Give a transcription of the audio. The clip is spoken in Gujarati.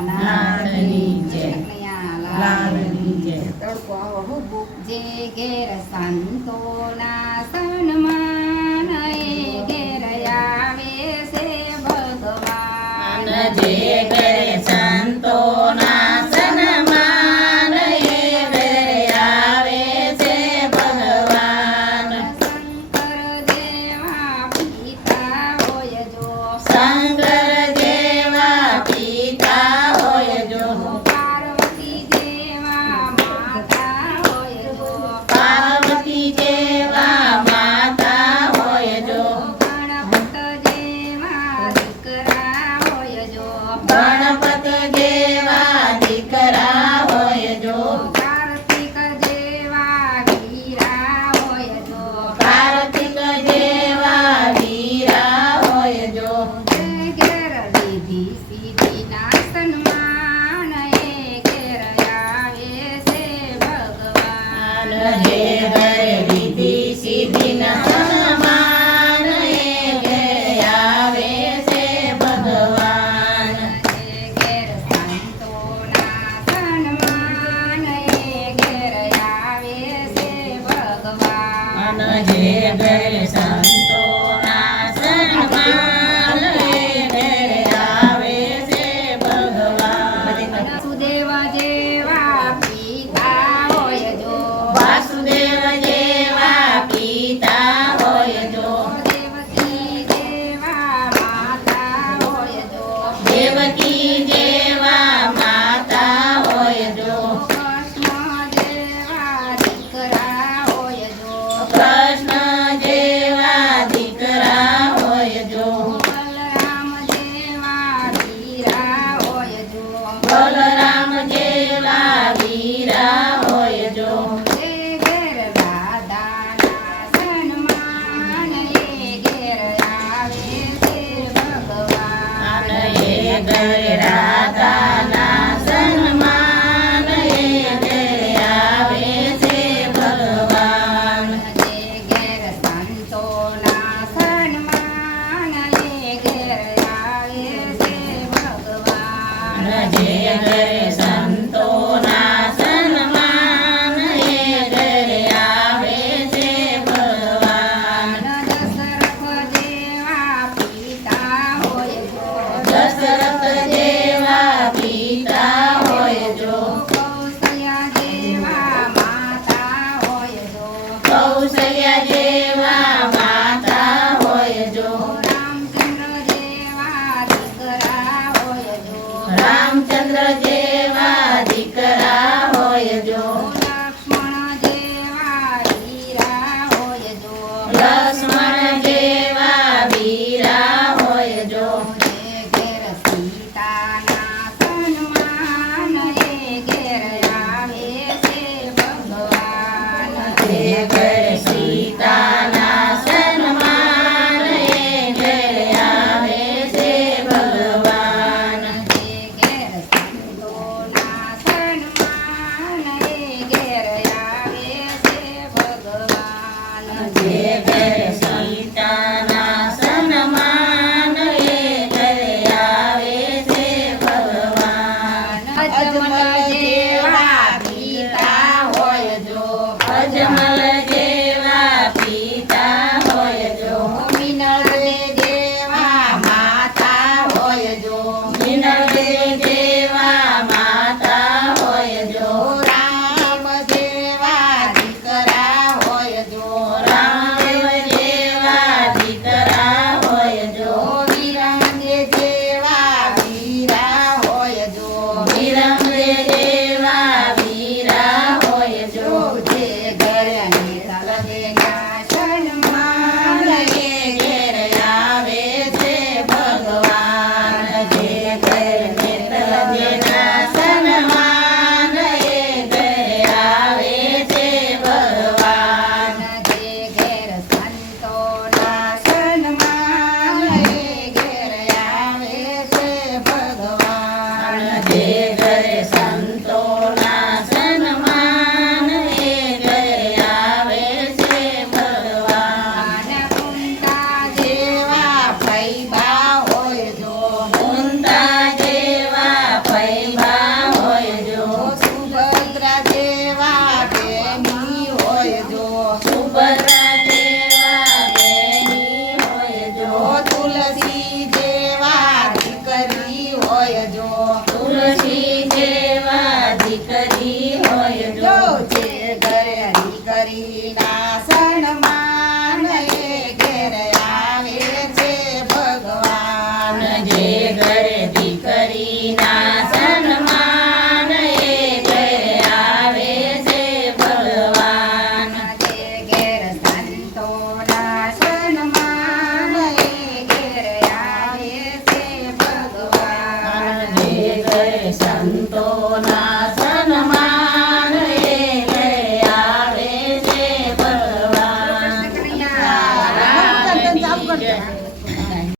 નાથની જય, લાલની જય. તડકો આવો હુબુ જે ઘેર સંતોના સન્માન એ ઘેર આવે છે ભગવાન. જે ઘરે સંતોના સન્માન એ ઘરે આવે છે ભગવાન. શંકર જેવા પિતા હોય જો, શંકર જેવા પિતા હોય જો, પાર્વતી જેવા માતા હોય જો, ગણપત જેવા દીકરા હોય જો, ગણપત જેવા દીકરા હોય જો, કાર્તિક જેવા વીરા હોય જો, કાર્તિક જેવા વીરા હોય જો, ઘેર રીધી સીધી ના સન્માન એ ઘેર આવે છે ભગવાન. જે ઘરે રીતિ સીધી ના સન્માન એ ઘરે આવે છે ભગવાન. ઘેર સંતોના સન્માન એ ઘેર આવે છે ભગવાન. જે ઘરે સંતોના સન્માન એ ઘરે આવે છે ભગવાન. સુદેવ જેવા પિતા હોય જો, વાસુદેવ જેવા પિતા હોય જો, દેવકી જેવા માતા હોય જો, દેવકી જેવા માતા હોય જો, કૃષ્ણ જેવા દીકરા હોય જો, કૃષ્ણ જેવા દીકરા હોય જો, બલરામ જેવા વીરા હોય જો, બલરામ જેવા વીરા હોય જો, જે ઘેર રાધાના સન્માન એ ઘેર આવે છે ભગવાન. એ ઘરે રાધાના સન્માન એ ઘરે આવે છે ભગવાન. જે ઘેર સંતોના સન્માન એ ઘેર આવે છે ભગવાન. જે ઘરે સંતોના સન્માન એ ઘરે આવે છે ભગવાન. દશરથ જેવા પિતા હોય જો, દશરથ જેવા પિતા હોય જો, કૌશલ્યા જેવા માતા હોય જો, કૌશલ્યા જેવા માતા હોય જો, રામચંદ્ર જેવા દીકરા હોય જો, રામચંદ્ર જેવા દીકરા હોય જો, લક્ષ્મણ જેવા હીરા હોય જો, લક્ષ્મણ જેવા વીરા હોય જો, જે ઘેર સીતાના સન્માન